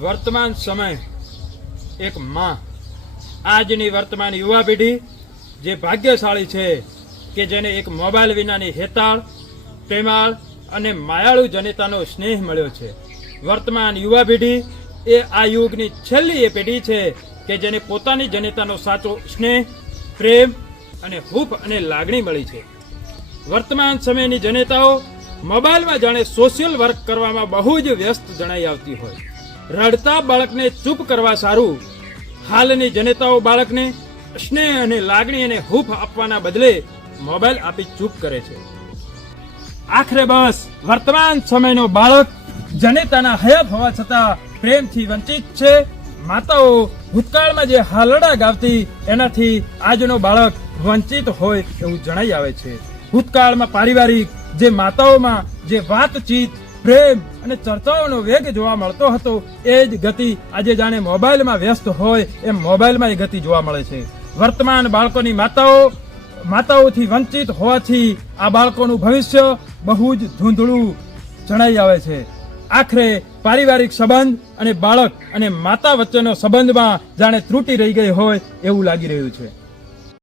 વર્તમાન સમય એક માં આજની વર્તમાન યુવા પેઢી જે ભાગ્યશાળી છે કે જેને એક મોબાઈલ વિનાની હેતાળ પ્રેમાળ અને માયાળુ જનેતાનો સ્નેહ મળ્યો છે। વર્તમાન યુવા પેઢી એ આ યુગની છેલ્લી એ પેઢી છે કે જેને પોતાની જનેતાનો સાચો સ્નેહ પ્રેમ અને હૂંફ અને લાગણી મળી છે। વર્તમાન સમયની જનેતાઓ મોબાઈલમાં જાણે સોશિયલ વર્ક કરવામાં બહુ જ વ્યસ્ત જણાઈ આવતી હોય। રડતા બાળકને ચૂપ કરવા સારું હાલની જનેતાઓ બાળકને સ્નેહ અને લાગણી અને હૂંફ આપવાના બદલે મોબાઈલ આપી ચૂપ કરે છે। આખરે બસ વર્તમાન સમયનો બાળક જનેતાના હયાત હોવા છતાં પ્રેમથી વંચિત છે। માતાઓ ભૂતકાળમાં જે હાલડા ગાવતી એનાથી આજનો બાળક વંચિત હોય એવું જણાઈ આવે છે। ભૂતકાળમાં પારિવારિક જે માતાઓમાં જે વાતચીત પ્રેમ અને ચર્ચાઓનો વેગ જોવા મળતો હતો એ જ ગતિ આજે જાણે મોબાઈલમાં વ્યસ્ત હોય એમ મોબાઈલમાં એ ગતિ જોવા મળે છે। વર્તમાન બાળકોની માતાઓથી વંચિત હોવાથી આ બાળકોનું ભવિષ્ય બહુ જ ધૂંધળું જણાઈ આવે છે। આખરે પારિવારિક સંબંધ અને બાળક અને માતા વચ્ચેનો સંબંધમાં જાણે ત્રુટી રહી ગઈ હોય એવું લાગી રહ્યું છે।